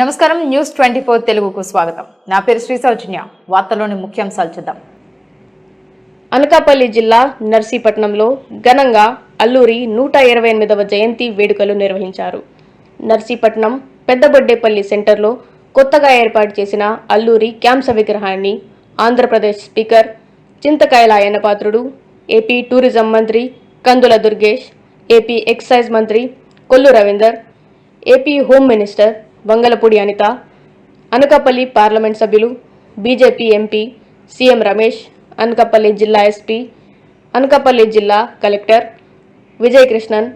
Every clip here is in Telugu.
నమస్కారం న్యూస్ 24 తెలుగుకు స్వాగతం. నా పేరు శ్రీ సౌజన్య. వార్తలోని ముఖ్యాంశాలు చూద్దాం. అనకాపల్లి జిల్లా నర్సీపట్నంలో ఘనంగా అల్లూరి 128వ జయంతి వేడుకలు నిర్వహించారు. నర్సీపట్నం పెద్దబొడ్డేపల్లి సెంటర్లో కొత్తగా ఏర్పాటు చేసిన అల్లూరి క్యాంస విగ్రహాన్ని Andhra Pradesh speaker Chintakayala Ayyannapatrudu, AP tourism మంత్రి కందుల దుర్గేష్, ఏపీ ఎక్సైజ్ మంత్రి Kollu Ravinder, AP home minister Vangalapudi Anitha, Anakapalli parliament సభ్యులు, BJP MP CM Ramesh, Anakapalli జిల్లా ఎస్పీ, అనకాపల్లి జిల్లా కలెక్టర్ విజయ్ కృష్ణన్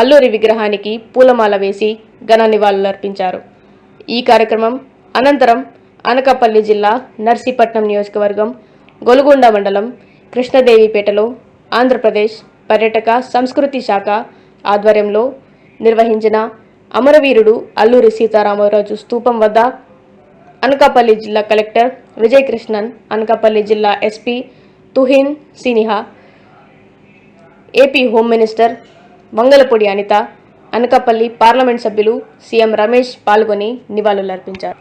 అల్లూరి విగ్రహానికి పూలమాల వేసి ఘన నివాళులర్పించారు. ఈ కార్యక్రమం అనంతరం అనకాపల్లి జిల్లా నర్సీపట్నం నియోజకవర్గం గొలుగొండ మండలం కృష్ణదేవిపేటలో ఆంధ్రప్రదేశ్ పర్యాటక సంస్కృతి శాఖ ఆధ్వర్యంలో నిర్వహించిన అమరవీరుడు అల్లూరి సీతారామరాజు స్తూపం వద్ద అనకాపల్లి జిల్లా కలెక్టర్ విజయ్ కృష్ణన్, అనకాపల్లి జిల్లా SP Tuhin Sinha, AP home minister Vangalapudi Anitha, Anakapalli parliament సభ్యులు సీఎం రమేష్ పాల్గొని నివాళులర్పించారు.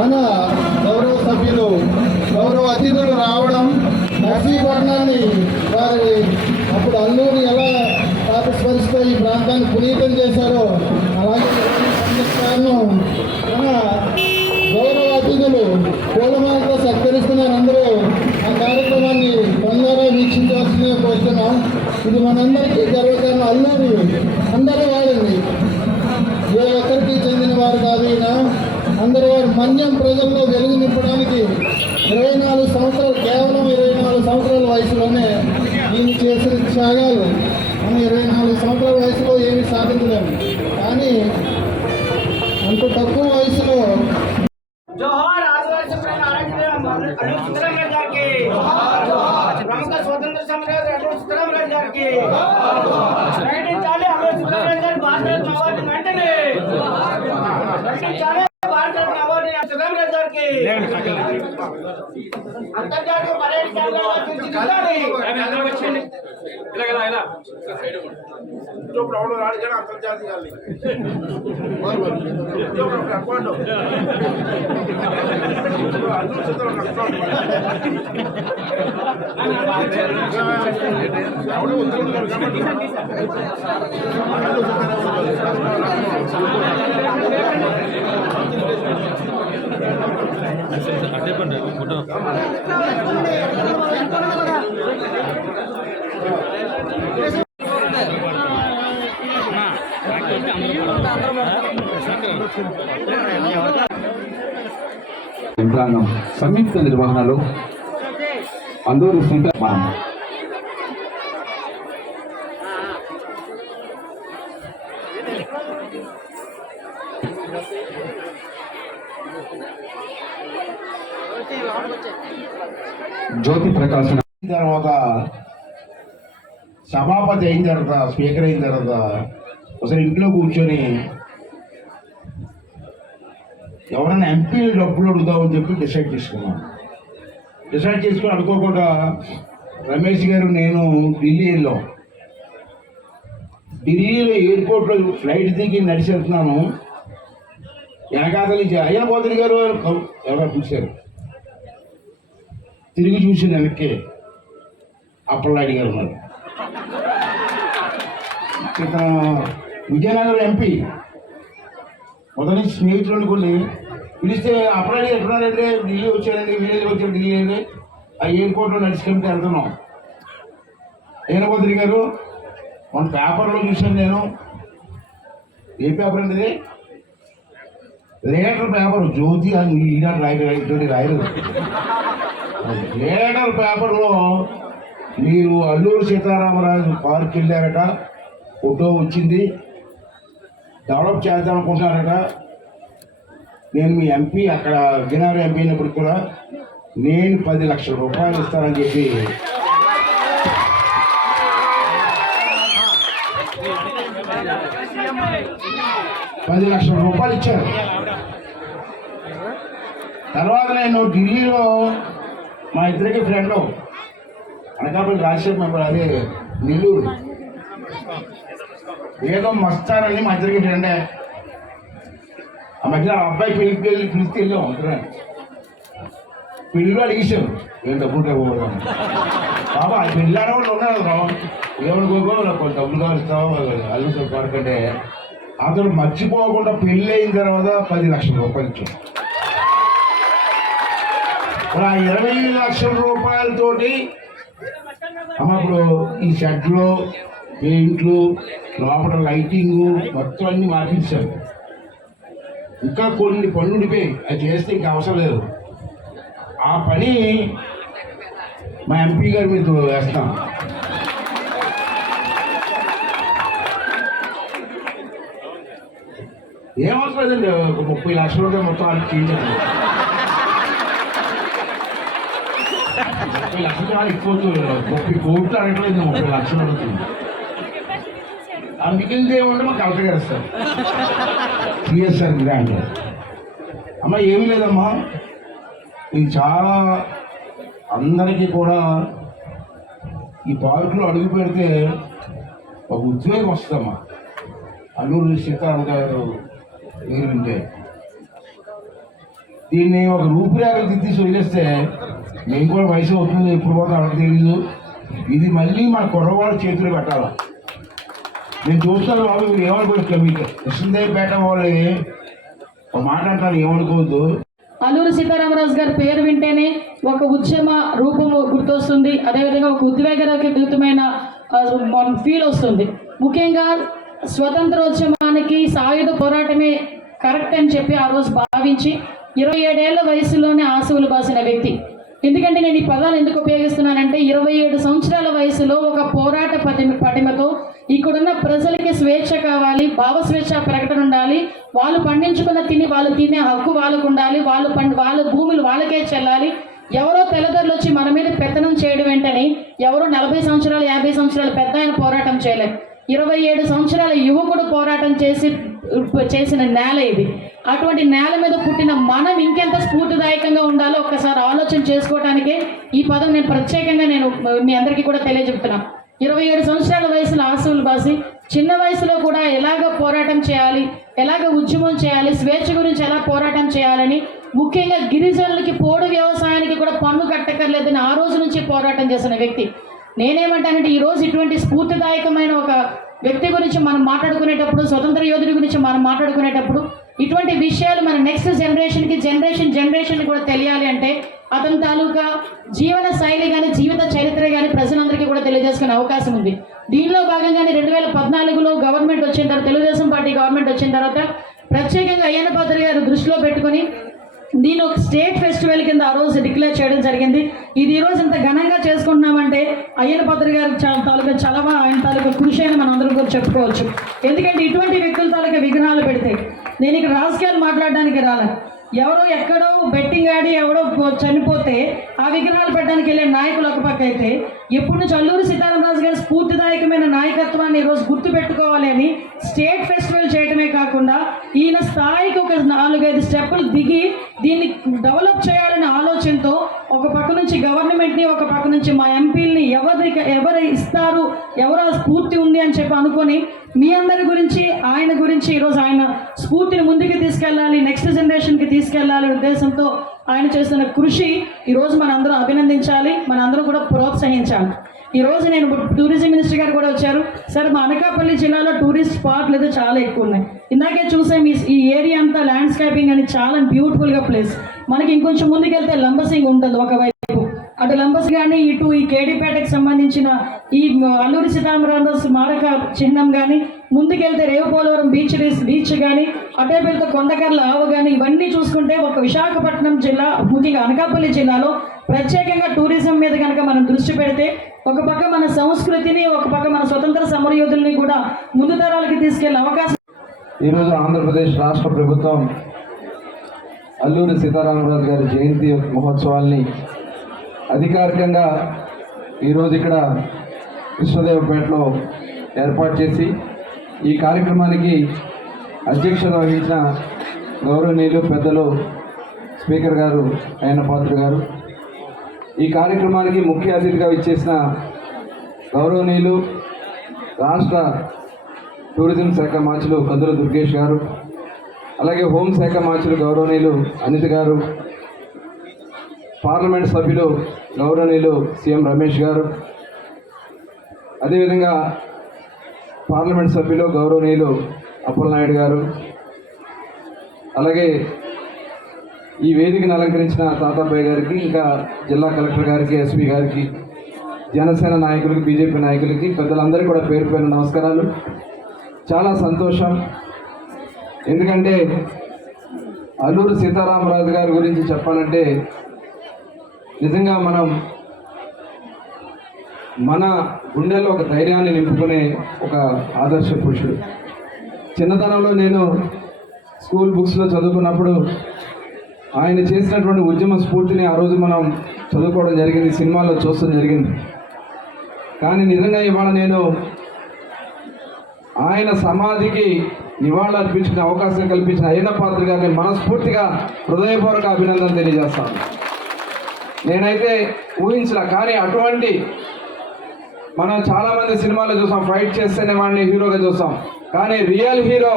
మన గౌరవ సభ్యులు గౌరవ అతిథులు రావడం, నర్సీపట్నాన్ని వారి అప్పుడు అల్లూరి ఎలా పాటిస్పరిస్తూ ఈ ప్రాంతాన్ని పునీతం చేశారో అలాగే కారణం మన గౌరవ అతిథులు పూలమాలతో సత్కరిస్తున్నారు. అందరూ ఆ కార్యక్రమాన్ని తొందరగా వీక్షించాల్సిందిగా కోరుతున్నాం. ఇది మనందరికీ గర్వకారణం. అల్లూరి అందరూ వాడింది, ఏ ఒక్కరికి చెందిన వారు కాదు. ఈయన అందరూ వారు మన్యం ప్రజల్లో వెలుగు నింపడానికి 24 సంవత్సరాలు, కేవలం 24 సంవత్సరాల వయసులోనే ఈయన చేసిన త్యాగాలు మనం 24 సంవత్సరాల వయసులో ఏమి సాధించలేము. కానీ అంత తక్కువ వయసులో ప్రముఖ స్వతంత్ర సమరయోధుడు సీతారామరాజు గారికి అంతర్జాతీయ పర్యాటక యంత్రాంగం సంయుక్త నిర్వహణలో అల్లూరి సీతారామరాజు జ్యోతి ప్రకాశన తర్వాత సభాపతి అయిన తర్వాత, స్పీకర్ అయిన తర్వాత ఒకసారి ఇంట్లో కూర్చొని ఎవరైనా ఎంపీలు డబ్బులు అడుగుదామని చెప్పి డిసైడ్ చేసుకున్నాను. డిసైడ్ చేసుకుని అనుకోకుండా రమేష్ గారు నేను ఢిల్లీ వెళ్ళాం. ఢిల్లీలో ఎయిర్పోర్ట్లో ఫ్లైట్ దిగి నడిచి వెళ్తున్నాను. వెనకాతల నుంచి అయ్యన కోదరి గారు ఎవరో చూశారు. తిరిగి చూసి వెనక్కి అప్పలనాయుడు గారు ఉన్నారు. ఇతను విజయనగరం ఎంపీ. మొదటి నుంచి స్నేహితులను కొన్ని పిలిస్తే అప్పలనాయుడు గారు ఎక్కడున్నారంటే ఢిల్లీ వచ్చారండి, విలేజ్ వచ్చారు ఢిల్లీ అండి. ఆ ఎయిర్పోర్ట్లో నడుచుకుంటే వెళ్తున్నాం. అయ్యన కోదరి గారు మన పేపర్లో చూశాను నేను. ఏ పేపర్ అండి ఇది? Leader paper. జ్యోతి అని ఈనాడు రాయరు. లీడర్ పేపర్లో మీరు అల్లూరి సీతారామరాజు పార్క్ వెళ్ళారట, ఫోటో వచ్చింది, డెవలప్ చేద్దాం అనుకుంటున్నారట. నేను మీ ఎంపీ, అక్కడ విజయనగరం ఎంపీ అయినప్పుడు కూడా నేను 10 లక్షల రూపాయలు ఇస్తానని చెప్పి ₹10 లక్షలు ఇచ్చారు. తర్వాత నేను ఢిల్లీలో మా ఇద్దరికి ఫ్రెండ్ అనకాపల్లి రాజశేఖర్ మెంబర్, అదే నెల్లూరు ఏదో మస్తారని మధ్యకి రండే. ఆ మధ్యలో ఆ అబ్బాయి పిలిస్తే వెళ్ళాం అంటున్నాను. పెళ్ళిలో అడిగేశారు ఏం డబ్బులు పోవడం బాబా పెళ్ళాడ వాళ్ళు ఉన్నారు ఏమనుకోకో కొంత డబ్బులు కావాలి ఇస్తావా అల్లు పడకంటే అతను మర్చిపోకుండా పెళ్ళి అయిన తర్వాత 10 లక్షల రూపాయలు ఇచ్చాడు. ఆ 20 లక్షల రూపాయలతోటి అప్పుడు ఈ షెడ్లు పెయింట్లు లోపల లైటింగు మొత్తం అన్ని మార్పించారు. ఇంకా కొన్ని పనులు ఉండిపోయి అది చేస్తే ఇంకా అవసరం లేదు. ఆ పని మా ఎంపీ గారి మీద వేస్తాం. ఏమవసరం లేదండి, ఒక 30 లక్షల రూపాయలు మొత్తం వాళ్ళు చేయించారు. 30 లక్షలు ఎక్కువ 30 కోట్లు అనట్లేదు, 30 లక్షలు అవుతుంది. ఆ మిగిలింది ఏమంటే మాకు కలెక్టర్ గారు ఇస్తారు సిఎస్ఆర్ గ్రాంట్. అమ్మ ఏమీ లేదమ్మా, ఇది చాలా అందరికీ కూడా ఈ పార్కులో అడుగు పెడితే ఒక ఉద్వేగం వస్తుందమ్మా. అల్లూరి సీతారామ గారు ఉంటే దీన్ని ఒక రూపురేఖలు తీసి వదిలేస్తే మేము కూడా వయసు అవుతుంది, ఎప్పుడు పోతే వాళ్ళకి తెలియదు. ఇది మళ్ళీ మన కుర్రవాళ్ళ చేతులు పెట్టాలి. నేను చూస్తాను బాబు, మీరు ఏమనుకోవచ్చు, మీకు కృష్ణదేవిపేట వాళ్ళని ఒక మాట అంటారు, ఏమనుకోవద్దు. అల్లూరి సీతారామరాజు గారి పేరు వింటేనే ఒక ఉద్యమ రూపము గుర్తొస్తుంది, అదేవిధంగా ఒక ఉద్వేగరహితమైన ఫీల్ వస్తుంది. ముఖ్యంగా స్వతంత్రోద్యమానికి సాయుధ పోరాటమే కరెక్ట్ అని చెప్పి ఆ రోజు భావించి 27 ఏళ్ల వయసులోనే ఆశువులు బాసిన వ్యక్తి. ఎందుకంటే నేను ఈ పదాలు ఎందుకు ఉపయోగిస్తున్నానంటే 27 సంవత్సరాల వయసులో ఒక పోరాట పటిమతో ఇక్కడున్న ప్రజలకి స్వేచ్ఛ కావాలి, భావ స్వేచ్ఛ ప్రకటన ఉండాలి, వాళ్ళు పండించుకున్న వాళ్ళు తినే హక్కు వాళ్ళకు ఉండాలి, వాళ్ళ భూములు వాళ్ళకే చెల్లాలి, ఎవరో తెల్లదొరలు వచ్చి మన మీద పెత్తనం చేయడం ఏంటని ఎవరో 40 సంవత్సరాలు 50 సంవత్సరాలు పెద్ద ఆయన పోరాటం చేయలేదు. 27 సంవత్సరాల యువకుడు పోరాటం చేసిన నేల ఇది. అటువంటి నేల మీద పుట్టిన మనం ఇంకెంత స్ఫూర్తిదాయకంగా ఉండాలో ఒక్కసారి ఆలోచన చేసుకోవడానికే ఈ పదం నేను ప్రత్యేకంగా మీ అందరికీ కూడా తెలియజెప్తున్నాను. 27 సంవత్సరాల వయసులో ఆశువులు బాసి చిన్న వయసులో కూడా ఎలాగ పోరాటం చేయాలి, ఎలాగ ఉద్యమం చేయాలి, స్వేచ్ఛ గురించి ఎలా పోరాటం చేయాలని, ముఖ్యంగా గిరిజనులకి పోడు వ్యవసాయానికి కూడా పన్ను కట్టక్కర్లేదని ఆ రోజు నుంచి పోరాటం చేసిన వ్యక్తి. నేనేమంటానంటే ఈరోజు ఇటువంటి స్ఫూర్తిదాయకమైన ఒక వ్యక్తి గురించి మనం మాట్లాడుకునేటప్పుడు, స్వతంత్ర యోధుడి గురించి మనం మాట్లాడుకునేటప్పుడు ఇటువంటి విషయాలు మన నెక్స్ట్ జనరేషన్కి జనరేషన్ కూడా తెలియాలి అంటే అతని తాలూకా జీవన శైలి కానీ జీవిత చరిత్ర కానీ ప్రజలందరికీ కూడా తెలియజేసుకునే అవకాశం ఉంది. దీనిలో భాగంగానే 2014లో గవర్నమెంట్ వచ్చిన తర్వాత, తెలుగుదేశం పార్టీ గవర్నమెంట్ వచ్చిన తర్వాత ప్రత్యేకంగా అయ్యన్న పాత్ర గారు దృష్టిలో పెట్టుకుని దీని ఒక స్టేట్ ఫెస్టివల్ కింద ఆ రోజు డిక్లేర్ చేయడం జరిగింది. ఇది ఈరోజు ఇంత ఘనంగా చేసుకుంటున్నామంటే అయ్యన్న పాత్ర గారు తాలూకా చలవ, ఆయన తాలూకా కృషి అని మనం అందరం కూడా చెప్పుకోవచ్చు. ఎందుకంటే ఇటువంటి వ్యక్తుల తాలూకా విగ్రహాలు పెడితే, నేను ఇక్కడ రాజకీయాలు మాట్లాడడానికి రాలే, ఎవరో ఎక్కడో బెట్టింగ్ ఆడి ఎవడో చనిపోతే ఆ విగ్రహాలు పెట్టడానికి వెళ్ళే నాయకులు ఒక పక్క అయితే, ఎప్పుడు నుంచి అల్లూరి సీతారామరాజు గారి స్ఫూర్తిదాయకమైన నాయకత్వాన్ని ఈరోజు గుర్తుపెట్టుకోవాలి అని స్టేట్ ఫెస్టివల్ చేయడమే కాకుండా ఈయన స్థాయికి ఒక 4-5 స్టెప్పులు దిగి దీన్ని డెవలప్ చేయాలనే ఆలోచనతో ఒక పక్క నుంచి గవర్నమెంట్ని, ఒక పక్క నుంచి మా ఎంపీలని ఎవరు ఇస్తారు, ఎవరు స్ఫూర్తి ఉంది అని చెప్పి అనుకొని మీ అందరి గురించి, ఆయన గురించి ఈరోజు ఆయన స్ఫూర్తిని ముందుకు తీసుకెళ్ళాలి, నెక్స్ట్ జనరేషన్కి తీసుకెళ్ళాలి ఉద్దేశంతో ఆయన చేస్తున్న కృషి ఈరోజు మనందరం అభినందించాలి, మనందరం కూడా ప్రోత్సహించాలి. ఈరోజు నేను టూరిజం మినిస్టర్ గారు కూడా వచ్చారు. సార్, మా అనకాపల్లి జిల్లాలో టూరిస్ట్ స్పాట్లు అయితే చాలా ఎక్కువ ఉన్నాయి. ఇందాకే చూసాం ఈ ఏరియా అంతా ల్యాండ్స్కేపింగ్ అని చాలా బ్యూటిఫుల్గా ప్లేస్. మనకి ఇంకొంచెం ముందుకెళ్తే లంబసింగ్ ఉంటుంది ఒకవైపు, అటు లంబస్ కానీ ఇటు ఈ కేడీపేటకి సంబంధించిన ఈ అల్లూరి సీతారామరాజు స్మారక చిహ్నం కానీ, ముందుకెళ్తే రేవుపోలవరం బీచ్ కానీ, అటే వెళ్తే కొండకర్ల ఆవు కానీ, ఇవన్నీ చూసుకుంటే ఒక విశాఖపట్నం జిల్లా, ముఖ్యంగా అనకాపల్లి జిల్లాలో ప్రత్యేకంగా టూరిజం మీద కనుక మనం దృష్టి పెడితే ఒక పక్క మన సంస్కృతిని, ఒక పక్క మన స్వతంత్ర సమరయోధుల్ని కూడా ముందు తరాలకి తీసుకెళ్లే అవకాశం. ఈరోజు ఆంధ్రప్రదేశ్ రాష్ట్ర ప్రభుత్వం అల్లూరి సీతారామరాజు గారి జయంతి మహోత్సవాల్ని అధికారికంగా ఈరోజు ఇక్కడ కృష్ణదేవపేటలో ఏర్పాటు చేసి ఈ కార్యక్రమానికి అధ్యక్షత వహించిన గౌరవనీయులు పెద్దలు స్పీకర్ గారు అయ్యన్న పాత్ర గారు, ఈ కార్యక్రమానికి ముఖ్య అతిథిగా ఇచ్చేసిన గౌరవనీయులు రాష్ట్ర టూరిజం శాఖ మార్చులు కందుల దుర్గేష్ గారు, అలాగే హోంశాఖ మార్చులు గౌరవనీయులు అనిత గారు, పార్లమెంట్ సభ్యులు గౌరవనీయులు సీఎం రమేష్ గారు, అదేవిధంగా పార్లమెంట్ సభ్యులు గౌరవనీయులు అప్పలనాయుడు గారు, అలాగే ఈ వేదికను అలంకరించిన తాతాపయ్య గారికి, ఇంకా జిల్లా కలెక్టర్ గారికి, ఎస్పీ గారికి, జనసేన నాయకులకి, బీజేపీ నాయకులకి, పెద్దలందరికీ కూడా పేరు పేరు నమస్కారాలు. చాలా సంతోషం, ఎందుకంటే అల్లూరి సీతారామరాజు గారి గురించి చెప్పాలంటే నిజంగా మన గుండెల్లో ఒక ధైర్యాన్ని నింపుకునే ఒక ఆదర్శ పురుషుడు. చిన్నతనంలో నేను స్కూల్ బుక్స్లో చదువుకున్నప్పుడు ఆయన చేసినటువంటి ఉద్యమ స్ఫూర్తిని ఆ రోజు మనం చదువుకోవడం జరిగింది, సినిమాల్లో చూడడం జరిగింది. కానీ నిజంగా ఇవాళ నేను ఆయన సమాధికి నివాళులు అర్పించిన అవకాశం కల్పించిన అయ్యన్న పాత్ర గారిని మనస్ఫూర్తిగా హృదయపూర్వక అభినందన తెలియజేస్తాను. నేనైతే ఊహించలా, కానీ అటువంటి మనం చాలామంది సినిమాలు చూసాం, ఫైట్ చేస్తేనే వాడిని హీరోగా చూసాం, కానీ రియల్ హీరో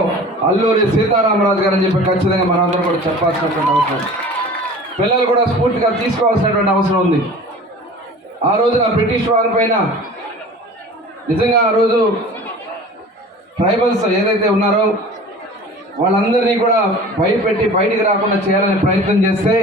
అల్లూరి సీతారామరాజు గారు అని చెప్పి ఖచ్చితంగా మనందరం కూడా చెప్పాల్సినటువంటి అవసరం, పిల్లలు కూడా స్ఫూర్తిగా తీసుకోవాల్సినటువంటి అవసరం ఉంది. ఆ రోజున బ్రిటిష్ వారి పైన నిజంగా ఆ రోజు ట్రైబల్స్ ఏదైతే ఉన్నారో వాళ్ళందరినీ కూడా భయపెట్టి బయటికి రాకుండా చేయాలని ప్రయత్నం చేస్తే